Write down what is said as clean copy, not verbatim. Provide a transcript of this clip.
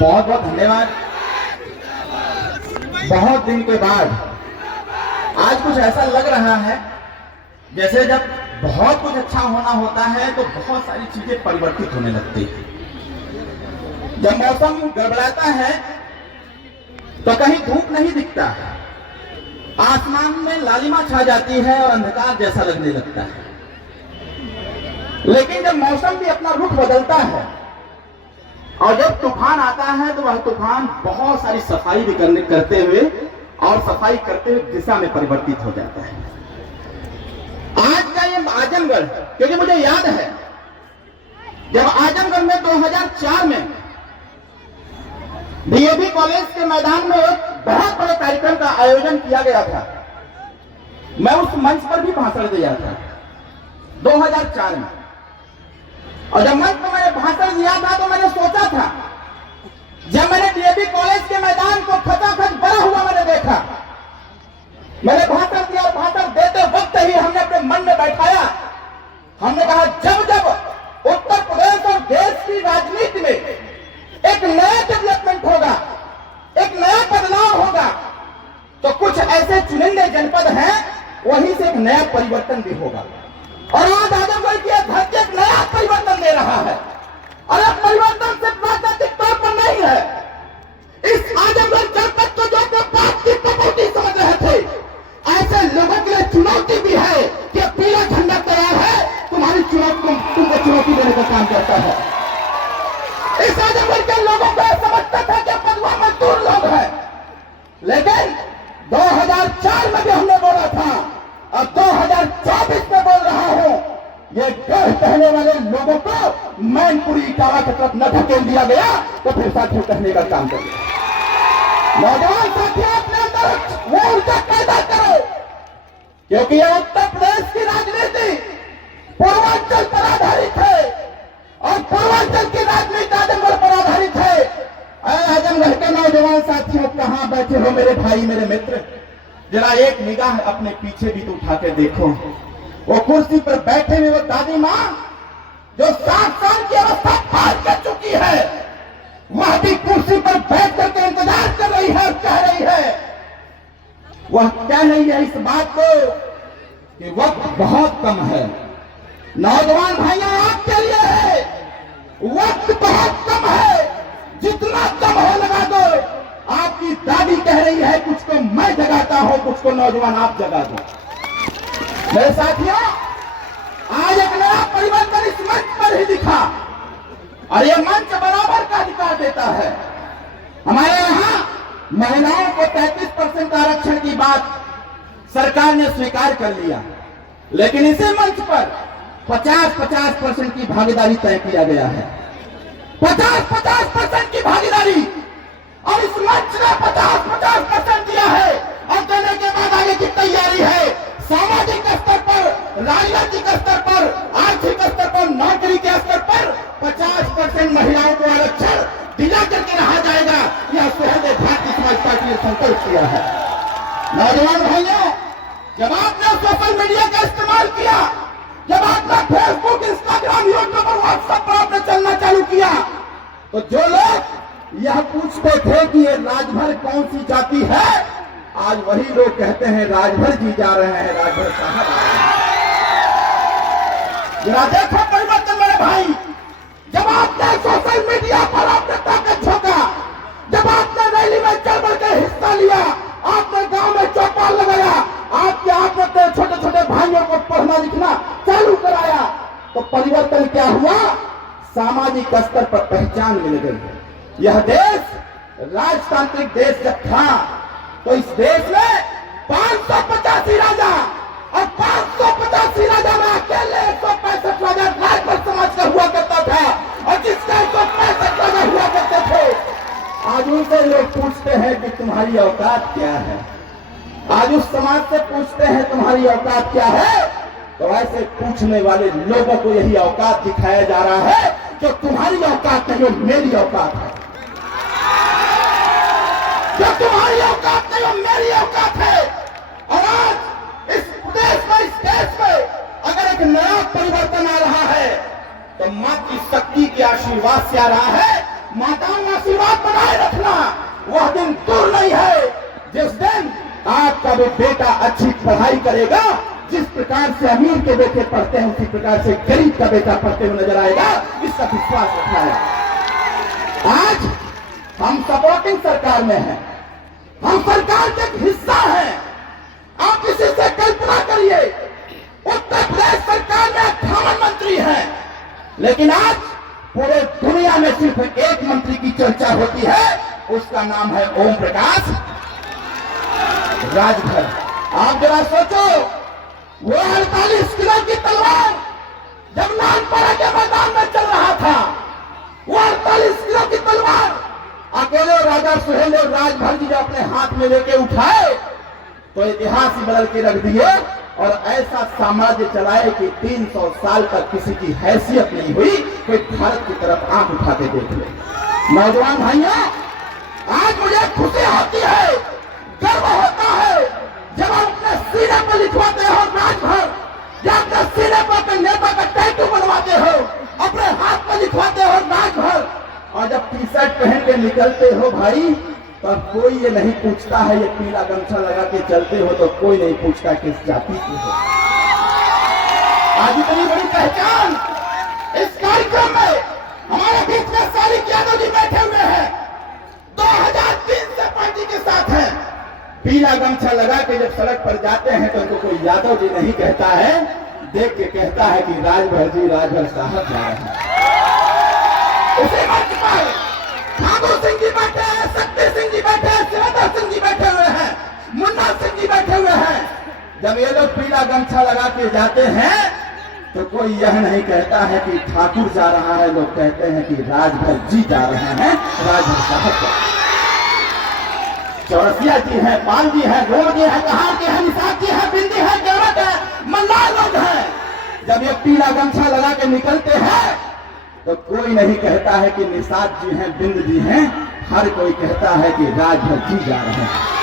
बहुत बहुत धन्यवाद। बहुत दिन के बाद आज कुछ ऐसा लग रहा है जैसे जब बहुत कुछ अच्छा होना होता है तो बहुत सारी चीजें परिवर्तित होने लगती है। जब मौसम गड़बड़ाता है तो कहीं धूप नहीं दिखता, आसमान में लालिमा छा जाती है और अंधकार जैसा लगने लगता है। लेकिन जब मौसम भी अपना रुख बदलता है और जब तूफान आता है तो वह तूफान बहुत सारी सफाई भी करते हुए और सफाई करते हुए दिशा में परिवर्तित हो जाता है। आज का ये आजमगढ़, क्योंकि मुझे याद है जब आजमगढ़ में 2004 में डीएवी कॉलेज के मैदान में एक बहुत बड़े कार्यक्रम का आयोजन किया गया था, मैं उस मंच पर भी भाषण दिया था 2004 में। और जब मंच पर मैंने भाषण दिया था तो मैंने सोचा था, जब मैंने डीएवी कॉलेज के मैदान को खचाखच भरा हुआ मैंने देखा, मैंने भाषण दिया और भाषण देते वक्त ही हमने अपने मन में बैठाया, हमने कहा जब जब उत्तर प्रदेश और देश की राजनीति में एक नया डेवलपमेंट होगा, एक नया बदलाव होगा, तो कुछ ऐसे चुनिंदे जनपद हैं वहीं से एक नया परिवर्तन भी होगा। और आज आजमगढ़ की धरती एक नया परिवर्तन दे रहा है और यह परिवर्तन सिर्फ राजनीतिक तौर पर नहीं है। इस आजमगढ़ जनपद को जो अपने बाप की प्रॉपर्टी समझ रहे थे, ऐसे लोगों के लिए चुनौती भी है कि पीला झंडा तैयार है, तुम्हारी चुनौती तुमको चुनौती देने का काम करता है। इस आजमगढ़ के लोगों को समझता था कि पदवा मजदूर लोग हैं, लेकिन 2004 में भी हमने बोला था और 2024 में बोल रहा हूं, ये डर कहने वाले लोगों को मैनपुरी इटावा की तरफ न धकेल दिया गया तो फिर साथियों कहने का काम करिए। नौजवान साथियों, अपने अंदर वो ऊर्जा पैदा करो, क्योंकि ये उत्तर प्रदेश की राजनीति पूर्वांचल पर आधारित है और पूर्वांचल की राजनीति आजमगढ़ पर आधारित है। आजमगढ़ के नौजवान साथियों, कहां बैठे हो मेरे भाई, मेरे मित्र, जरा एक निगाह अपने पीछे भी तो उठा के देखो। वो कुर्सी पर बैठे हुए वो दादी माँ जो 60 साल की अवस्था पार कर चुकी है, वह भी कुर्सी पर बैठ करके इंतजार कर रही है और कह रही है, वह कह रही है इस बात को कि वक्त बहुत कम है। नौजवान भाइयों, आपके लिए है, वक्त बहुत कम है, जितना कम हो लगा दो। आपकी दादी कह रही है कुछ को मैं जगाता हूं, कुछ को नौजवान आप जगा दो। मेरे साथियों, आज एक नया परिवर्तन इस मंच पर ही दिखा और यह मंच बराबर का अधिकार देता है। हमारे यहां महिलाओं को 33% आरक्षण की बात सरकार ने स्वीकार कर लिया, लेकिन इसी मंच पर 50% की भागीदारी तय किया गया है। 50% की भागीदारी, और इस मंच ने 50% दिया है और देने के बाद आगे की तैयारी है। सामाजिक स्तर पर, राजनीतिक स्तर पर, आर्थिक स्तर पर, नौकरी के स्तर पर 50% महिलाओं को आरक्षण दिला करके रहा जाएगा, यह सहदे भारतीय समाज पार्टी ने संकल्प किया है। नौजवान भाइयों, जब आपने सोशल मीडिया का इस्तेमाल किया, जब आपने फेसबुक, इंस्टाग्राम, यूट्यूब और व्हाट्सएप पर आपने चलना चालू किया, तो जो लोग यह पूछते थे कि ये राजभर कौन सी जाति है, आज वही लोग कहते हैं राजभर जी जा रहे हैं, राजभर साहब आ रहे हैं। जरा देखो परिवर्तन मेरे भाई, जब आपने सोशल मीडिया पर आपने ताकत झोंका, जब आपने रैली में चढ़ बढ़ के हिस्सा लिया, आपने गांव में चौपाल लगाया, आपने छोटे छोटे भाइयों को पढ़ना लिखना चालू कराया, तो परिवर्तन क्या हुआ? सामाजिक स्तर पर पहचान मिल गई। यह देश राजतांत्रिक देश जब था तो इस देश में 585 राजा और 585 राजा में अकेले 165 राजा राजभर समाज का हुआ करता था और जिसका 165 राजा हुआ करते थे। आज उनसे लोग पूछते हैं कि तुम्हारी औकात क्या है, आज उस समाज से पूछते हैं तुम्हारी औकात क्या है, तो ऐसे पूछने वाले लोगों को यही औकात दिखाया जा रहा है जो तुम्हारी औकात नहीं, वो मेरी औकात है। जो तुम्हारी औकात नहीं, वो मेरी औकात है। और आज इस प्रदेश में, इस देश में अगर एक नया परिवर्तन आ रहा है तो मां की शक्ति के आशीर्वाद से आ रहा है माताओं का आशीर्वाद बनाए रखना। वह दिन दूर नहीं है जिस दिन आपका भी बेटा अच्छी पढ़ाई करेगा। जिस प्रकार से अमीर के बेटे पढ़ते हैं उसी प्रकार से गरीब का बेटा पढ़ते हुए नजर आएगा, इसका विश्वास रखना है। आज हम सपोर्टिंग सरकार में हैं, हम सरकार के एक हिस्सा हैं। आप इसी से कल्पना करिए, उत्तर प्रदेश सरकार में 58 मंत्री हैं, लेकिन आज पूरे दुनिया में सिर्फ एक मंत्री की चर्चा होती है, उसका नाम है ओम प्रकाश राजभर। आप जरा सोचो, वो 48 किलो की तलवार जब नानपारा के मैदान में चल रहा था, वो 48 किलो की तलवार अकेले राजा सुहेलदेव राजभर जी जब अपने हाथ में लेके उठाए तो इतिहास ही बदल के रख दिए और ऐसा साम्राज्य चलाए कि 300 साल तक किसी की हैसियत नहीं हुई। कोई भारत की तरफ आंख उठा के देख ले। नौजवान भाइयों, आज मुझे खुशी होती है, गर्व होता है जब आप अपने सीने पर लिखवाते हो राजभर, या अपने सीने पर अपने नेता का टैटू बनवाते हो, अपने हाथ पर लिखवाते हो राजभर, और जब टी शर्ट पहन के निकलते हो भाई, तब कोई ये नहीं पूछता है ये पीला गमछा लगा के चलते हो तो कोई नहीं पूछता किस जाति के हो। आज इतनी बड़ी पहचान इस कार्यक्रम में हमारे बीच में सारिक यादव जी बैठे हुए हैं, 2003 से पार्टी के साथ हैं। पीला गमछा लगा के जब सड़क पर जाते हैं तो उनको कोई यादव जी नहीं कहता है, देख के कहता है कि राजभर जी, राजभर साहब जा रहे हैं। उसी मंच पर ठाकुर सिंह जी बैठे हैं, शक्ति सिंह जी बैठे हैं, शिवधर सिंह जी बैठे हुए हैं, मुन्ना सिंह जी बैठे हुए हैं। जब ये लोग पीला गमछा लगा के जाते हैं तो कोई यह नहीं कहता है कि ठाकुर जा रहा है, लोग कहते हैं कि राजभर जी जा रहे हैं, राजभर साहब जा। चौरसिया जी हैं, पाल जी हैं, गोल जी हैं, कहार जी हैं, निषाद जी हैं, बिंदी है, गेवट है, मल्लार लोग हैं। जब ये पीला गमछा लगा के निकलते हैं तो कोई नहीं कहता है कि निषाद जी हैं, बिंद जी हैं, हर कोई कहता है कि राजभर जी जा रहे हैं।